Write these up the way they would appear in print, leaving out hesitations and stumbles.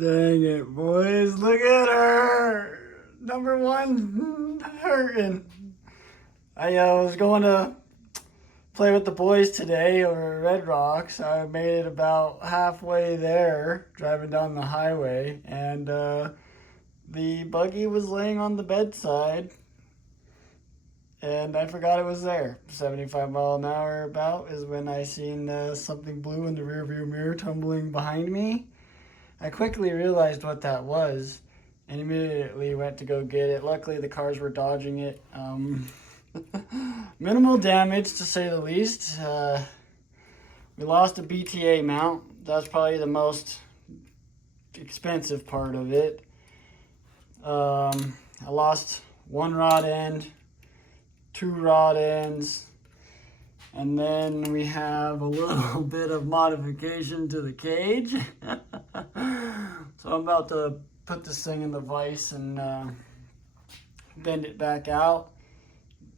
Dang it, boys. Look at her. Number one hurting. I was going to play with the boys today over Red Rocks. I made it about halfway there, driving down the highway, and the buggy was laying on the bedside, and I forgot it was there. 75 mile an hour about is when I seen something blue in the rearview mirror tumbling behind me. I quickly realized what that was and immediately went to go get it. Luckily, the cars were dodging it. Minimal damage, to say the least. We lost a BTA mount. That's probably the most expensive part of it. I lost one rod end, two rod ends, and then we have a little bit of modification to the cage. So I'm about to put this thing in the vise and bend it back out.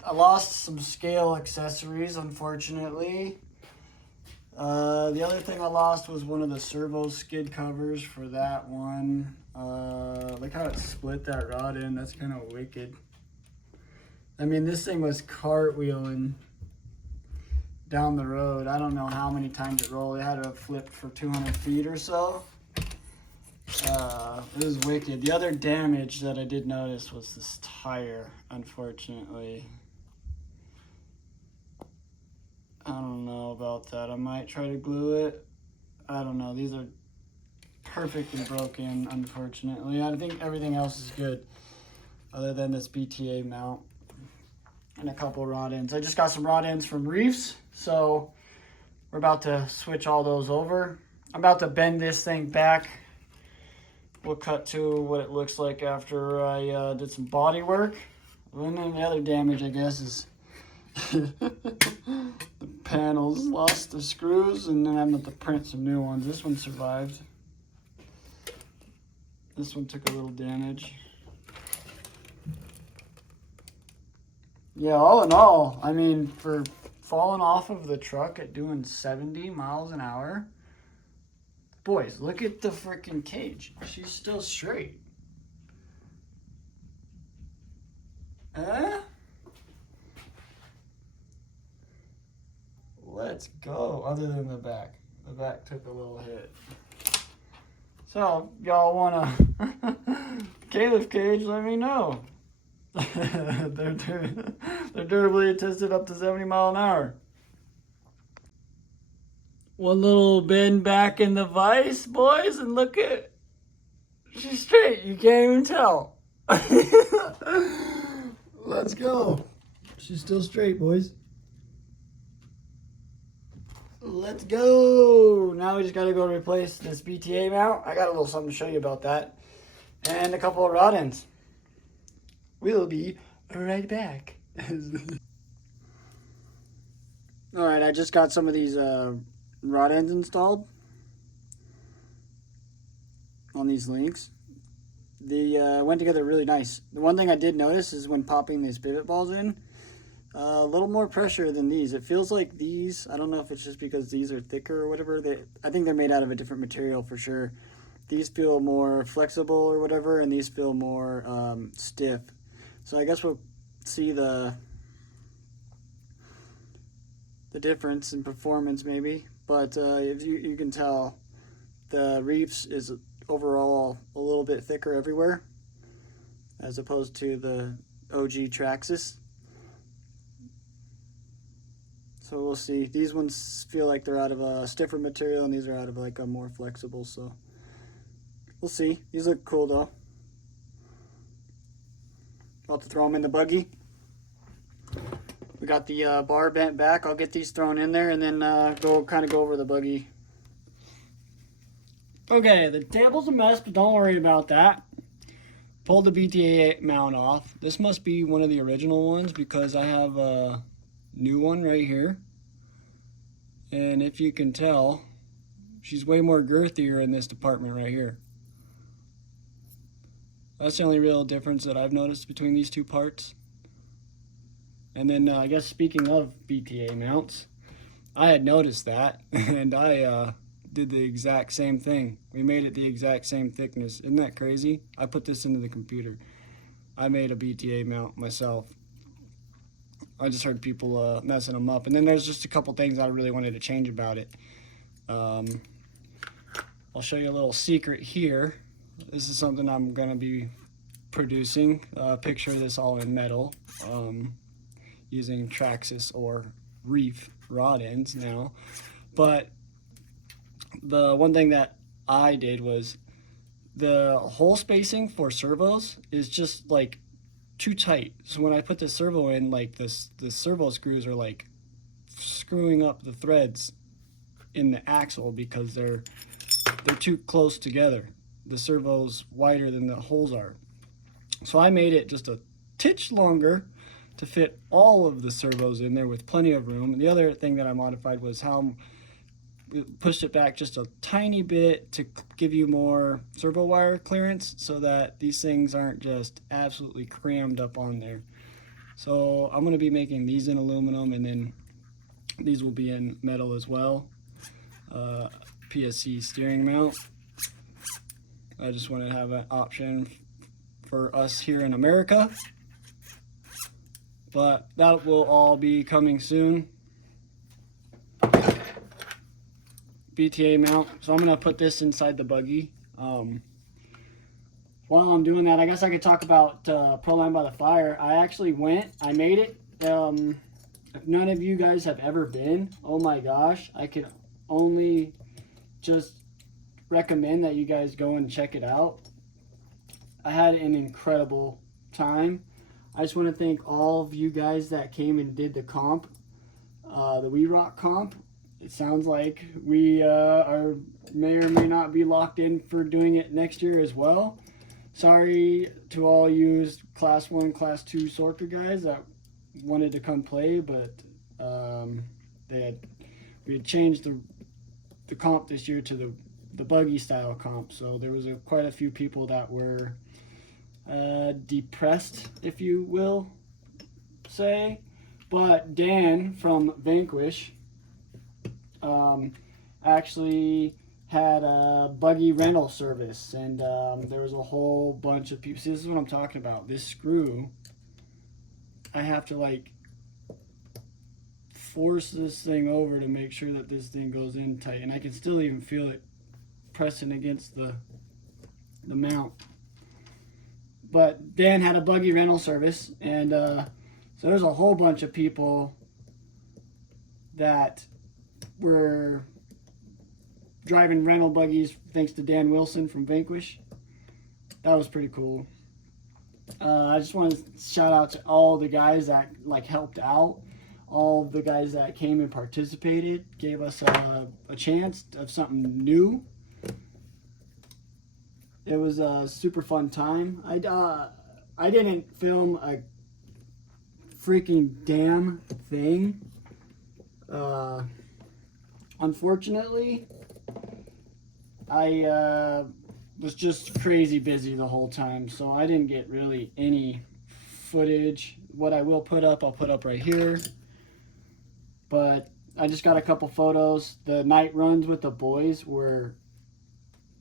I lost some scale accessories, unfortunately. The other thing I lost was one of the servo skid covers for that one. Look how it split that rod in. That's kind of wicked. I mean, this thing was cartwheeling down the road. I don't know how many times it rolled. It had to flip for 200 feet or so. It was wicked. The other damage that I did notice was this tire, unfortunately. I don't know about that. I might try to glue it. I don't know. These are perfectly broken, unfortunately. I think everything else is good other than this BTA mount and a couple rod ends. I just got some rod ends from Reefs, so we're about to switch all those over. I'm about to bend this thing back. We'll cut to what it looks like after I did some body work. And then the other damage, I guess, is the panels lost the screws, and then I'm going to print some new ones. This one survived. This one took a little damage. Yeah, all in all, I mean, for falling off of the truck at doing 70 miles an hour, boys, look at the freaking cage. She's still straight. Let's go. Other than the back. The back took a little hit. So, y'all want a Caliph cage, let me know. They're durably tested up to 70 mile an hour. One little bend back in the vise, boys, and look at, she's straight. You can't even tell. Let's go. She's still straight, boys. Let's go. Now we just got to go replace this BTA mount. I got a little something to show you about that. And a couple of rod ends. We'll be right back. Alright, I just got some of these rod ends installed on these links. They went together really nice. The one thing I did notice is when popping these pivot balls in, a little more pressure than these. It feels like these, I don't know if it's just because these are thicker or whatever. I think they're made out of a different material for sure. These feel more flexible or whatever, and these feel more stiff. So I guess we'll see the difference in performance maybe. But if you can tell, the Reefs is overall a little bit thicker everywhere as opposed to the OG Traxxas. So we'll see. These ones feel like they're out of a stiffer material, and these are out of like a more flexible, so we'll see. These look cool though. About to throw them in the buggy. We got the bar bent back. I'll get these thrown in there and then go over the buggy. Okay, the table's a mess, but don't worry about that. Pulled the BTA mount off. This must be one of the original ones because I have a new one right here. And if you can tell, she's way more girthier in this department right here. That's the only real difference that I've noticed between these two parts. And then I guess speaking of BTA mounts, I had noticed that and I did the exact same thing. We made it the exact same thickness. Isn't that crazy? I put this into the computer. I made a BTA mount myself. I just heard people messing them up. And then there's just a couple things I really wanted to change about it. I'll show you a little secret here. This is something I'm going to be producing. Picture this all in metal, using Traxxas or reef rod ends now. But the one thing that I did was the hole spacing for servos is just like too tight. So when I put the servo in, like the servo screws are like screwing up the threads in the axle because they're too close together. The servo's wider than the holes are. So I made it just a titch longer to fit all of the servos in there with plenty of room. And the other thing that I modified was how we pushed it back just a tiny bit to give you more servo wire clearance so that these things aren't just absolutely crammed up on there. So I'm going to be making these in aluminum, and then these will be in metal as well. PSC steering mount. I just want to have an option for us here in America, but that will all be coming soon. BTA mount. So I'm going to put this inside the buggy. While I'm doing that, I guess I could talk about Proline by the Fire. I made it. If none of you guys have ever been, oh my gosh, I could only just recommend that you guys go and check it out. I had an incredible time. I just want to thank all of you guys that came and did the comp, the werock comp. It sounds like we may or may not be locked in for doing it next year as well. Sorry to all you Class 1, Class 2 Sorker guys that wanted to come play, but we had changed the comp this year to the buggy style comp. So there was quite a few people that were depressed, if you will say. But Dan from Vanquish actually had a buggy rental service, and there was a whole bunch of people. See, this is what I'm talking about. This screw, I have to like force this thing over to make sure that this thing goes in tight, and I can still even feel it pressing against the mount. But Dan had a buggy rental service, and so there's a whole bunch of people that were driving rental buggies thanks to Dan Wilson from Vanquish. That was pretty cool. I just want to shout out to all the guys that like helped out, all the guys that came and participated, gave us a chance of something new. It was a super fun time. I didn't film a freaking damn thing. Unfortunately, I was just crazy busy the whole time, so I didn't get really any footage. What I will put up, I'll put up right here. But I just got a couple photos. The night runs with the boys were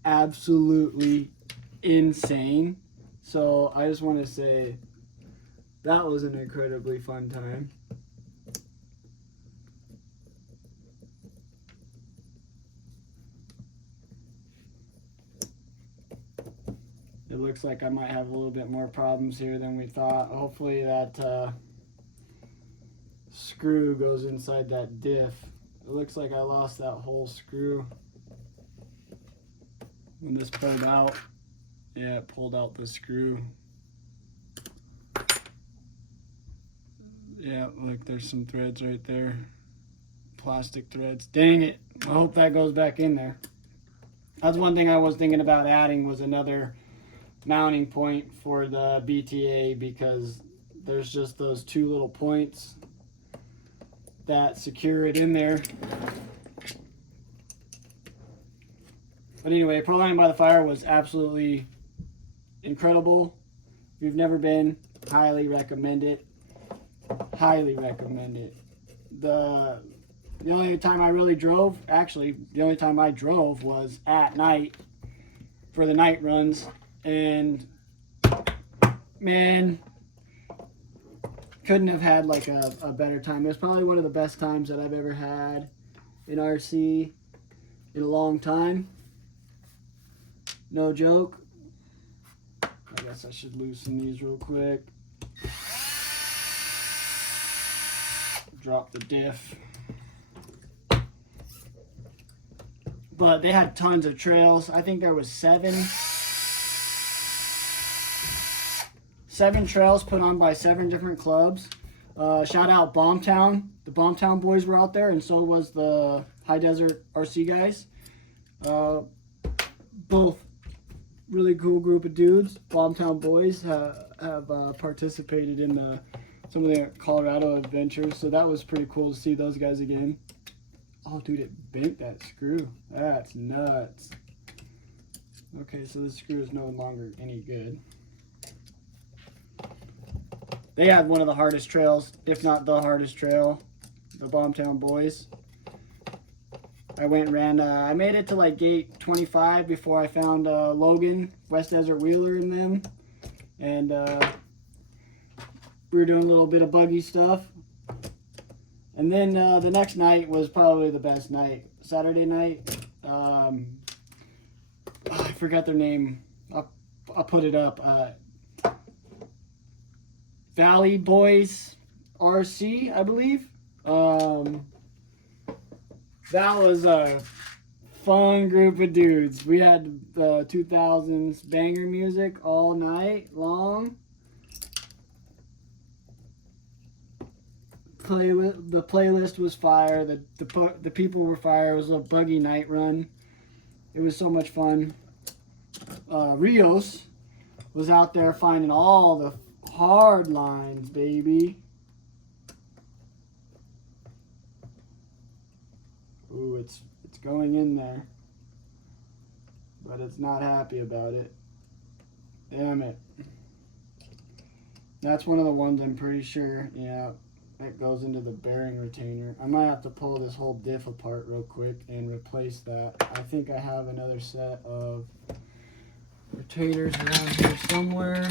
absolutely insane. So I just want to say that was an incredibly fun time. It looks like I might have a little bit more problems here than we thought. Hopefully that screw goes inside that diff. It looks like I lost that whole screw when this pulled out. Yeah, it pulled out the screw. Yeah, look, there's some threads right there. Plastic threads. Dang it. I hope that goes back in there. That's one thing I was thinking about adding, was another mounting point for the BTA, because there's just those two little points that secure it in there. But anyway, Proline by the Fire was absolutely incredible. If you've never been, highly recommend it. Highly recommend it. The The only time I really drove, actually, the only time I drove was at night for the night runs. And man, couldn't have had like a better time. It was probably one of the best times that I've ever had in RC in a long time. No joke. I guess I should loosen these real quick. Drop the diff. But they had tons of trails. I think there was seven trails put on by 7 different clubs. Shout out Bombtown. The Bombtown boys were out there, and so was the High Desert RC guys. Both really cool group of dudes. Bombtown boys have participated in some of the Colorado adventures, so that was pretty cool to see those guys again. Oh, dude, it bent that screw. That's nuts. Okay, so this screw is no longer any good. They had one of the hardest trails, if not the hardest trail, the Bombtown boys. I went and ran, I made it to like gate 25 before I found Logan, West Desert Wheeler in them. And we were doing a little bit of buggy stuff. And then the next night was probably the best night. Saturday night. I forgot their name. I'll put it up. Valley Boys RC, I believe. That was a fun group of dudes. We had the 2000s banger music all night long. The playlist was fire. The people were fire. It was a buggy night run. It was so much fun. Rios was out there finding all the hard lines, baby. Ooh, it's going in there, but it's not happy about it. Damn it. That's one of the ones I'm pretty sure, yeah, that goes into the bearing retainer. I might have to pull this whole diff apart real quick and replace that. I think I have another set of retainers around here somewhere.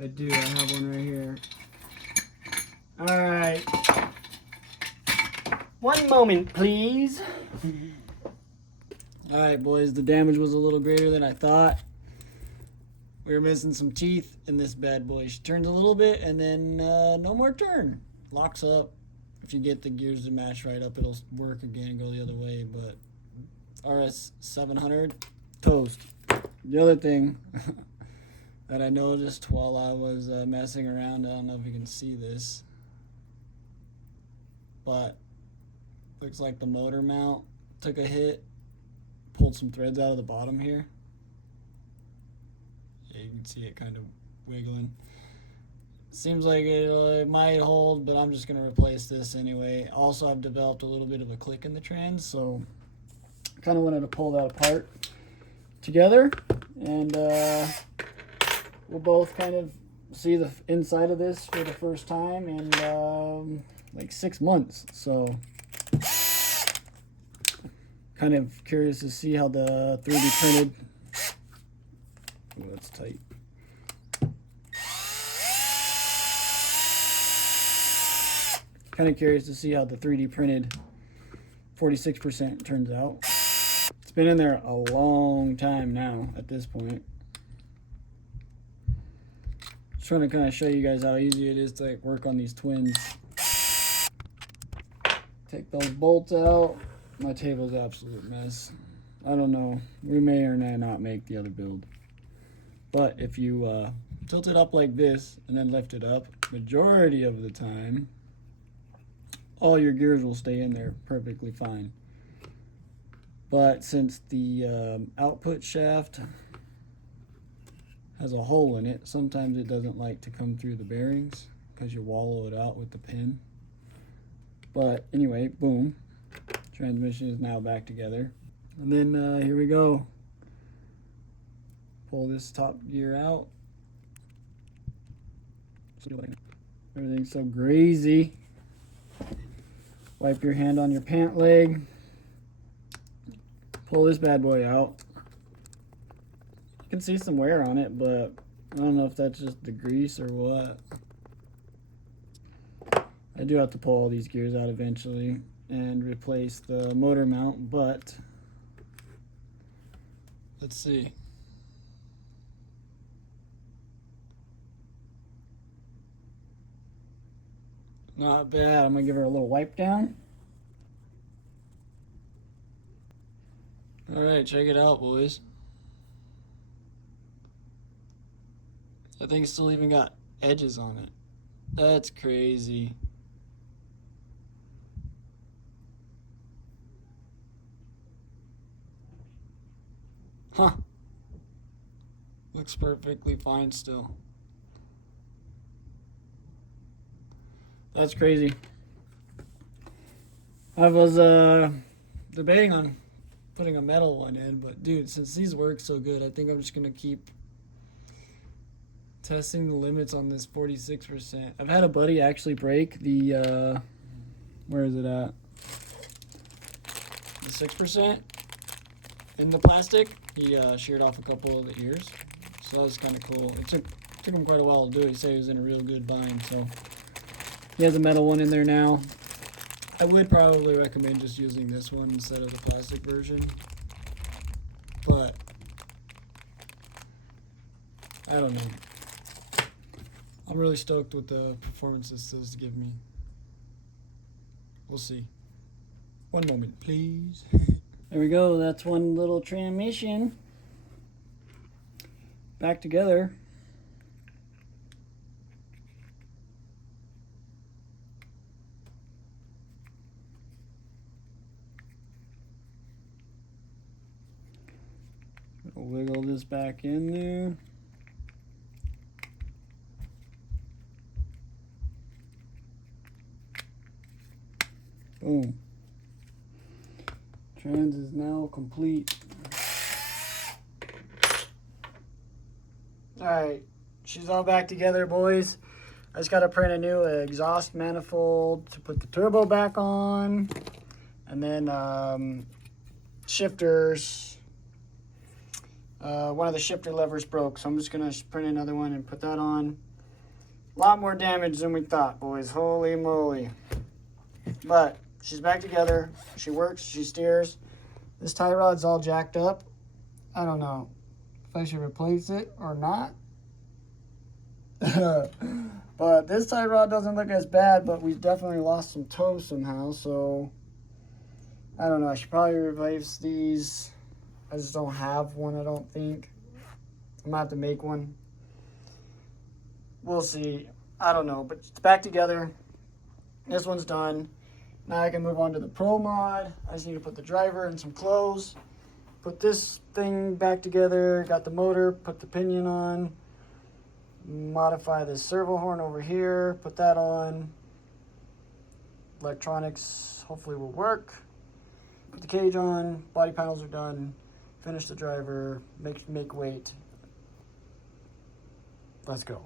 I do, I have one right here. Alright. One moment, please. Alright, boys, the damage was a little greater than I thought. We were missing some teeth in this bad boy. She turns a little bit and then no more turn. Locks up. If you get the gears to match right up, it'll work again and go the other way. But RS 700, toast. The other thing that I noticed while I was messing around, I don't know if you can see this, but looks like the motor mount took a hit, pulled some threads out of the bottom here. Yeah, you can see it kind of wiggling. Seems like it might hold, but I'm just going to replace this anyway. Also, I've developed a little bit of a click in the trans, so I kind of wanted to pull that apart together, and we'll both kind of see the inside of this for the first time in like 6 months. So kind of curious to see how the 3D printed, oh, that's tight. Kind of curious to see how the 3D printed 46% turns out. It's been in there a long time now at this point. Just trying to kind of show you guys how easy it is to like work on these twins. Take those bolts out. My table's an absolute mess. I don't know. We may or may not make the other build. But if you tilt it up like this and then lift it up, majority of the time, all your gears will stay in there perfectly fine. But since the output shaft has a hole in it, sometimes it doesn't like to come through the bearings because you wallow it out with the pin. But anyway, boom. Transmission is now back together. And then here we go. Pull this top gear out. Everything's so crazy. Wipe your hand on your pant leg. Pull this bad boy out. You can see some wear on it, but I don't know if that's just the grease or what. I do have to pull all these gears out eventually and replace the motor mount, but let's see. Not bad. I'm gonna give her a little wipe down. All right, check it out, boys. I think it's still even got edges on it. That's crazy. Huh. Looks perfectly fine still. That's crazy. I was debating on putting a metal one in, but dude, since these work so good, I think I'm just gonna keep testing the limits on this 46%. I've had a buddy actually break the where is it at? The 6% in the plastic. He sheared off a couple of the ears, so that was kind of cool. It took him quite a while to do it. He said he was in a real good bind, so he has a metal one in there now. I would probably recommend just using this one instead of the plastic version, but I don't know. I'm really stoked with the performance this does to give me. We'll see. One moment, please. There we go. That's one little transmission back together. Wiggle this back in there. Boom. Trans is now complete. Alright, she's all back together, boys. I just got to print a new exhaust manifold to put the turbo back on. And then shifters. One of the shifter levers broke, so I'm just going to print another one and put that on. A lot more damage than we thought, boys. Holy moly. But she's back together. She works. She steers. This tie rod's all jacked up. I don't know if I should replace it or not. But this tie rod doesn't look as bad, but we've definitely lost some toe somehow. So I don't know. I should probably replace these. I just don't have one, I don't think. I'm going to have to make one. We'll see. I don't know, but it's back together. This one's done. Now I can move on to the Pro Mod. I just need to put the driver and some clothes. Put this thing back together. Got the motor. Put the pinion on. Modify this servo horn over here. Put that on. Electronics hopefully will work. Put the cage on. Body panels are done. Finish the driver. Make weight. Let's go.